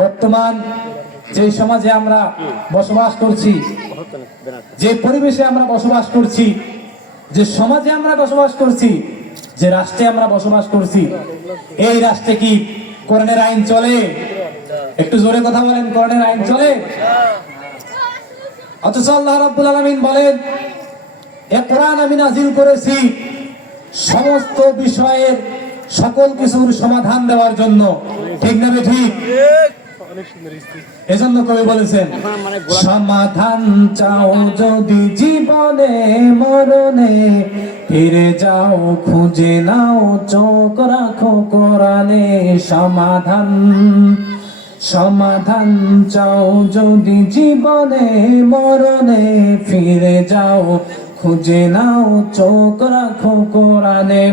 বর্তমান যে সমাজে আমরা বসবাস করছি, যে পরিবেশে আমরা বসবাস করছি, যে সমাজে আমরা বসবাস করছি, যে রাষ্ট্রে আমরা বসবাস করছি, এই রাষ্ট্রে কি কোরআনের আইন চলে? একটু জোরে কথা বলেন, কোরআনের আইন চলে? অথচ আল্লাহ রাব্বুল আলামিন বলেন, এ কোরআন আমি নাযিল করেছি সমস্ত বিষয়ের সকল কিছুর সমাধান দেওয়ার জন্য। ঠিক না ঠিক? এজন্য কবি বলেছেন, সমাধান চাও যদি জীবনে মরণে, ফিরে যাও খুঁজে নাও চোখ রাখো কোরআনে। সমাধান সমাধান চাও যদি জীবনে মরণে, ফিরে যাও খুঁজে নাও চোখ রাখো কোরআনে।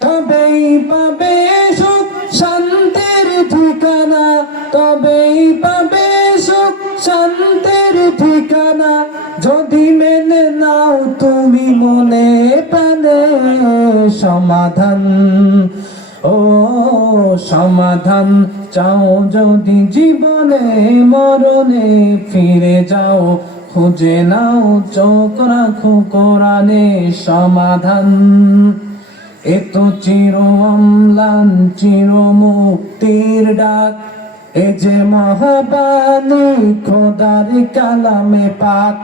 তবেই পাবে সুখ শান্তির ঠিকানা, তবেই পাবে সুখ শান্তির ঠিকানা, যদি মেনে নাও তুমি মনে প্রাণে। সমাধান ও সমাধান চাও যদি জীবনে মরণে, ফিরে যাও খুঁজে নাও চোখ রাখো কোরআনে। সমাধান এত চির অম্লান চির মুক্তির ডাক, এ যে মহাবাণী খোদার কালামে পাক।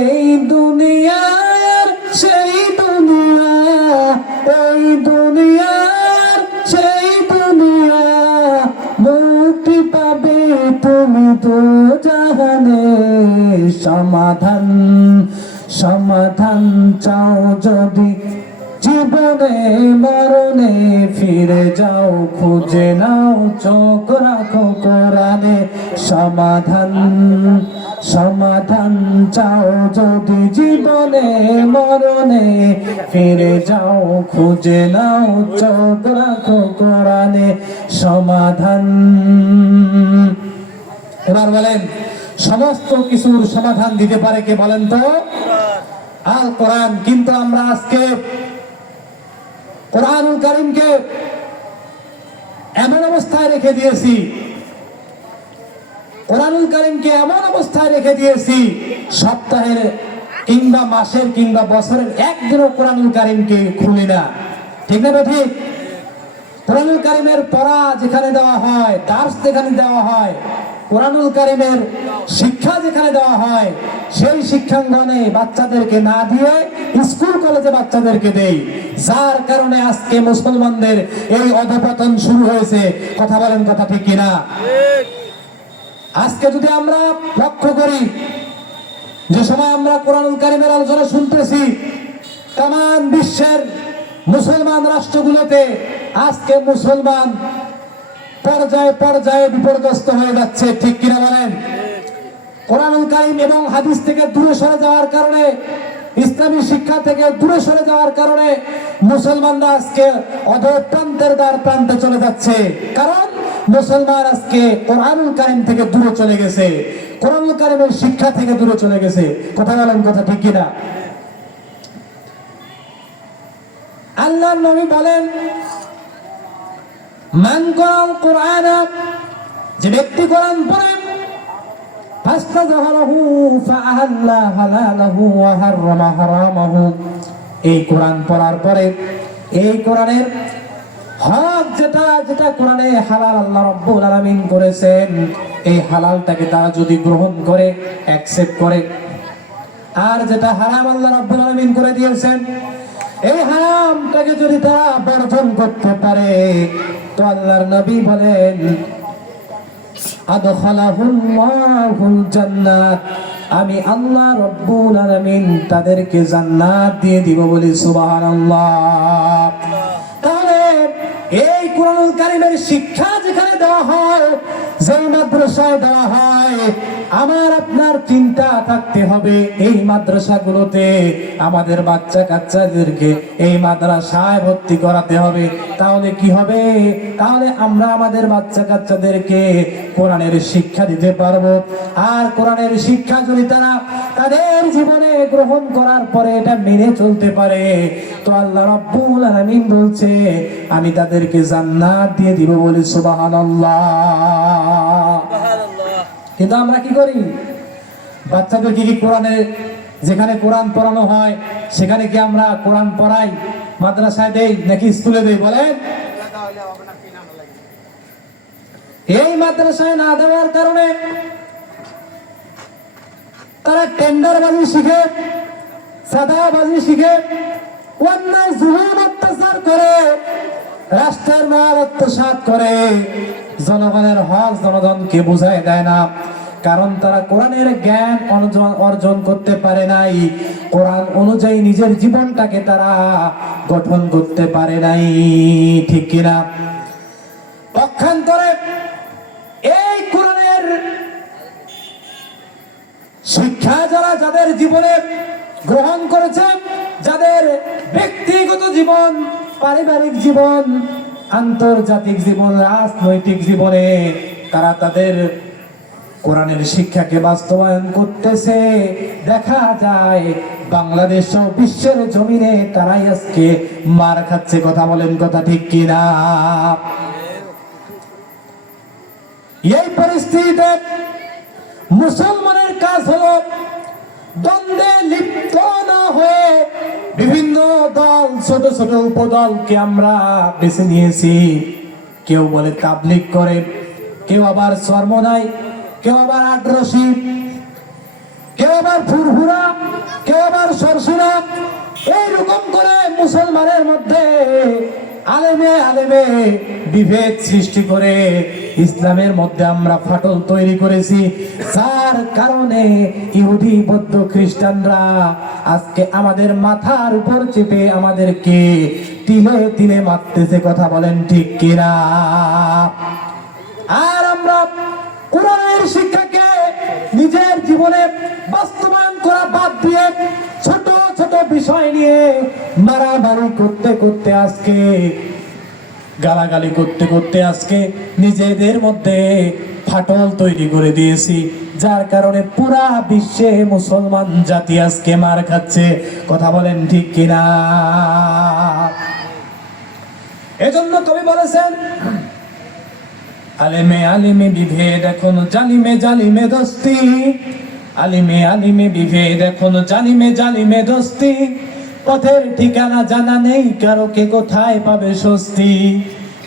এই দুনিয়ার সেই দুনিয়া, এই দুনিয়ার সেই দুনিয়া, মুক্তি পাবে তুমি তো জাহানে। সমাধান সমাধান চাও যদি জীবনে মরণে, ফিরে যাও খুঁজে নাও চোখ রাখো কোরআনে। সমাধান সমাধান চাও যদি জীবনে মরণে, ফিরে যাও খুঁজে নাও চোখ রাখো কোরআনে। সমাধান। এবার বলেন, সমস্ত কিছুর সমাধান দিতে পারে কে বলেন তো? আল কোরআন। কিন্তু আমরা আজকে কোরআনুল কারীমকে এমন অবস্থায় রেখে দিয়েছি, কোরআনুল কারীমকে এমন অবস্থায় রেখে দিয়েছি, সপ্তাহের কিংবা মাসের কিংবা বছরের একদিনও কোরআনুল কারীমকে খুলি না। ঠিক না ঠিক? কোরআনুল কারীমের পড়া যেখানে দেওয়া হয়, দার্স যেখানে দেওয়া হয়, কোরআনুল কারীমের শিক্ষা যেখানে দেওয়া হয়, সেই শিক্ষাঙ্গনে বাচ্চাদেরকে না দিয়ে স্কুল কলেজে বাচ্চাদেরকে দেই। যার কারণে আজকে মুসলমানদের এই অধঃপতন শুরু হয়েছে। কথা বলেন, কথা ঠিক কিনা? আজকে যদি আমরা লক্ষ্য করি, যে সময় আমরা কোরআনুল কারীমের আলোচনা শুনতেছি, তামাম বিশ্বের মুসলমান রাষ্ট্রগুলোতে আজকে মুসলমান পর্যায়ে পর্যায়ে বিপর্যস্ত হয়ে যাচ্ছে। ঠিক কিনা বলেন? কোরআনুল কারীম এবং হাদিস থেকে দূরে সরে যাওয়ার কারণে, ইসলামী শিক্ষা থেকে দূরে সরে যাওয়ার কারণে মুসলমানরা আজকে অধঃপ্রান্তের দ্বার প্রান্তে চলে যাচ্ছে। কারণ মুসলমান আজকে কোরআনুল কারীম থেকে দূরে চলে গেছে, কোরআনুল কারীমের শিক্ষা থেকে দূরে চলে গেছে। কথা বলেন, কথা ঠিক কিনা? আল্লাহর নবী বলেন, মান ক্বারাল কুরআন, যে ব্যক্তি কোরআন পড়ে, ফাস্তাযহারাহু ফাআহাল্লা হালালাহু ওয়া হাররামা হারামাহু, এই কোরআন পড়ার পরে এই কোরআনের হক যেটা যেটা কোরআনে হালাল আল্লাহ রাব্বুল আলামিন করেছেন, এই হালালটাকে তারা যদি গ্রহণ করে, অ্যাকসেপ্ট করে, আর যেটা হারাম আল্লাহ রাব্বুল আলামিন করে দিয়েছেন, এই হারামটাকে যদি তারা বর্জন করতে পারে, তো আল্লাহর নবী বলেন, আদখালাহুল্লাহুল জান্নাত, আমি আল্লাহ রাব্বুল আলামিন তাদেরকে জান্নাত দিয়ে দিব। বলি সুবহানাল্লাহ। তাহলে এই কোরআনুল কারীমের শিক্ষা যেখানে দেওয়া হয়, যেই মাদ্রাসায় দেওয়া হয়, আমার আপনার চিন্তা থাকতে হবে এই মাদ্রাসাগুলোতে আমাদের বাচ্চা কাচ্চাদেরকে এই মাদ্রাসায় ভর্তি করাতে হবে। তাহলে কি হবে? তাহলে আমরা আমাদের বাচ্চা কাচ্চাদেরকে কোরআনের শিক্ষা দিতে পারবো। আর কোরআনের শিক্ষা যদি তারা তাদের জীবনে গ্রহণ করার পরে এটা মেনে চলতে পারে, তো আল্লাহ রাব্বুল আলামিন বলছে আমি তাদেরকে জান্নাত দিয়ে দিব, বলি সুবহানাল্লাহ। কিন্তু আমরা কি করি? বাচ্চাদেরকে কি কোরআনের যেখানে কোরআন পড়ানো হয় সেখানে কি আমরা কোরআন পড়াই? মাদ্রাসায় দেই নাকি স্কুলে দেই? বলেন। এই মাদ্রাসায় না দেওয়ার কারণে তারা টেন্ডারবাজি শিখে, সাদাবাজি শিখে, অন্যায় জুলুম অত্যাচার করে, রাষ্ট্রের মাল আত্মসাৎ করে, জনগণের হক জনগণকে বুঝায় দেয় না। কারণ তারা কোরআনের জ্ঞান অর্জন করতে পারে নাই, কোরআন অনুযায়ী নিজের জীবনটাকে তারা গঠন করতে পারে নাই। ঠিক কিনা? পক্ষান্তরে এই কোরআনের শিক্ষা যারা যাদের জীবনে গ্রহণ করেছে, যাদের ব্যক্তিগত জীবন, পারিবারিক জীবন, আন্তর্জাতিক জীবন, রাজনৈতিক জীবনে তারা তাদের কোরআনের শিক্ষাকে বাস্তবায়ন করতেছে, দেখা যায় বাংলাদেশ ও বিশ্বের জমিনে তারাই আজকে মার খাচ্ছে। কথা বলেন, কথা ঠিক কিনা? এই পরিস্থিতিতে মুসলমানের কাজ হলো দ্বন্দ্বে লিপ্ত না হয়ে বিভিন্ন দল, ছোট ছোট উপদলকে আমরা বেছে নিয়েছি। কেউ বলে তাবলীগ করে, কেউ আবার চরমনাই, কেউ আবার আগ্রসী, কেউ আবার ফুরফুরা, কেউ আবার সরসুরা। এইরকম করে মুসলমানের মধ্যে আলেমে আলেমে বিভেদ সৃষ্টি করে ইসলামের মধ্যে আমরা ফাটল তৈরি করেছি, যার কারণে ইহুদি, বৌদ্ধ, খ্রিস্টানরা আজকে আমাদের মাথার উপর চেপে আমাদেরকে তিলে তিলে মারতেছে। কথা বলেন ঠিক কিনা? আর আমরা কোরআনের শিক্ষাকে নিজের জীবনে বাস্তবায়ন করা বাদ দিয়ে ছোট ছোট বিষয় নিয়ে মারামারি করতে করতে, আজকে গালাগালি করতে করতে আজকে নিজেদের মধ্যে ফাটল তৈরি করে দিয়েছি, যার কারণে পুরা বিশ্বে মুসলমান জাতি আজকে মার খাচ্ছে। কথা বলেন ঠিক কিনা? এজন্য কবি বলেছেন, আলেমে আলিমে বিভেদ এখন জালিমে জালিমে দোস্তি, আলিমে আলিমে বিভেদ এখন জালিমে জালিমে দোস্তি, পথের ঠিকানা জানা নেই কারো, কে কোথায় পাবে স্বস্তি,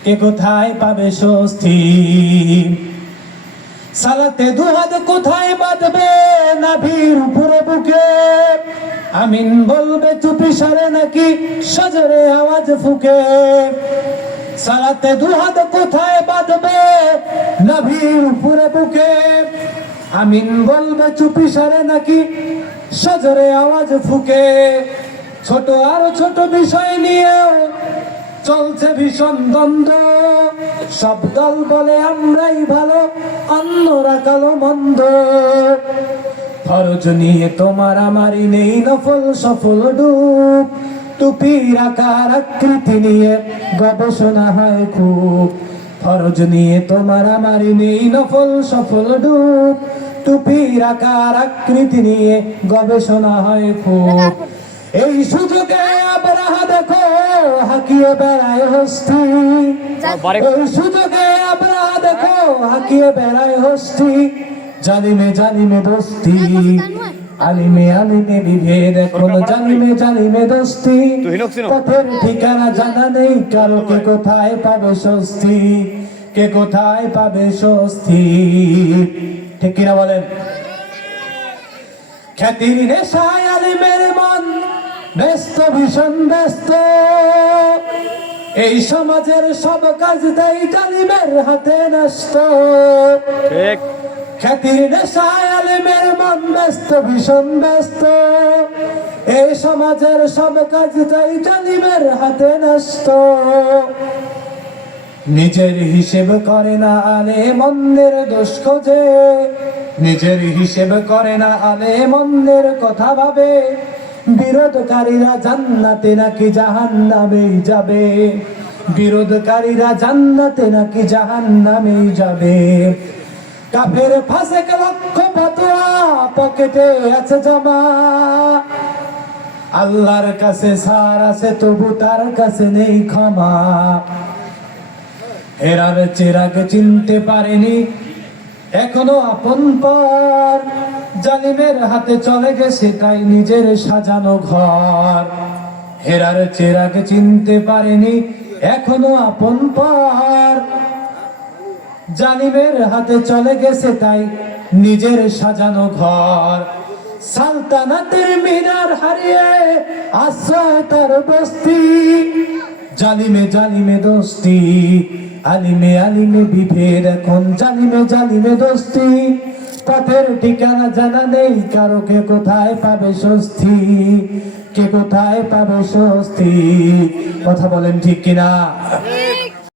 কে কোথায় পাবে স্বস্তি। সালাতে দুহাত কোথায় বাঁধবে নাভির উপরে বুকে, আমিন বলবে চুপি সারে নাকি সজরে আওয়াজ ফুকে। সালাতে দুহাত কোথায় বাঁধবে নাভির উপরে বুকে, আমিন বলবে চুপি সারে নাকি সজরে আওয়াজ ফুকে। ছোট আর ছোট বিষয় নিয়েও চলছে ভীষণ দ্বন্দ্ব, সব দল বলে আমরাই ভালো, অন্যরা কালো মন্দ। ফরজ নিয়ে তোমার আমারই নেই নফল সফল ডুব, টুপির আকার আকৃতি নিয়ে গবেষণা হয় খুব। ফরজ নিয়ে তোমার আমারই নেই নফল সফল ডুব, টুপির আকার আকৃতি নিয়ে গবেষণা হয় খুব। এই সুযোগে আবরাহা দেখো হাকিয়ে বেড়ায় হস্তি, এই সুযোগে আবরাহা দেখো হাকিয়ে বেড়ায় হস্তি। জালিমে জালিমে দোস্তি, আলিমে আলিমে বিভেদ এখন জালিমে জালিমে দোস্তি, পথের ঠিকানা জানা নেই কারো, কে কোথায় পাবে স্বস্তি, কে কোথায় পাবে স্বস্তি। ঠিক কিনা বলেন? খ্যাতির নেশায় আলিমের মন ব্যস্ত, ভীষণ ব্যস্ত, এই সমাজের সব কাজ দেয় জালিমের হাতে নষ্ট। খ্যাতির নেশায় আলিমের মন ব্যস্ত, ভীষণ ব্যস্ত, এই সমাজের সব কাজ দেয় জালিমের হাতে নষ্ট। নিজের হিসেব করে না আলেম, অন্যের দোষ খোঁজে, নিজের হিসেব করে না, আলেম অন্যের কথা ভাবে। বিরোধকারীরা জান্নাতে নাকি জাহান্নামেই যাবে, বিরোধকারীরা জান্নাতে নাকি জাহান্নামেই যাবে। কাফের ফাসেক লক্ষ ফতোয়া পকেটে আছে জমা, আল্লাহর কাছে ছাড় আছে তবু তার কাছে নেই ক্ষমা। হেরার চেরাগ চিনতে পারেনি এখনো আপন পর, জালিমের হাতে চলে গেছে তাই নিজের সাজানো ঘর। হেরার চেরাগ চিনতে পারেনি এখনো আপন পর, জালিমের হাতে চলে গেছে তাই নিজের সাজানো ঘর। সালতানাতের মিনার হারিয়ে আশ্রয় তার বস্তি, জালিমে জালিমে দোস্তি, আলিমে আলিমে বিভেদ এখন জালিমে জালিমে দোস্তি। পথের ঠিকানা জানা নেই কারো, কে কোথায় পাবে স্বস্তি, কে কোথায় পাবে স্বস্তি। কথা বলেন ঠিক কিনা?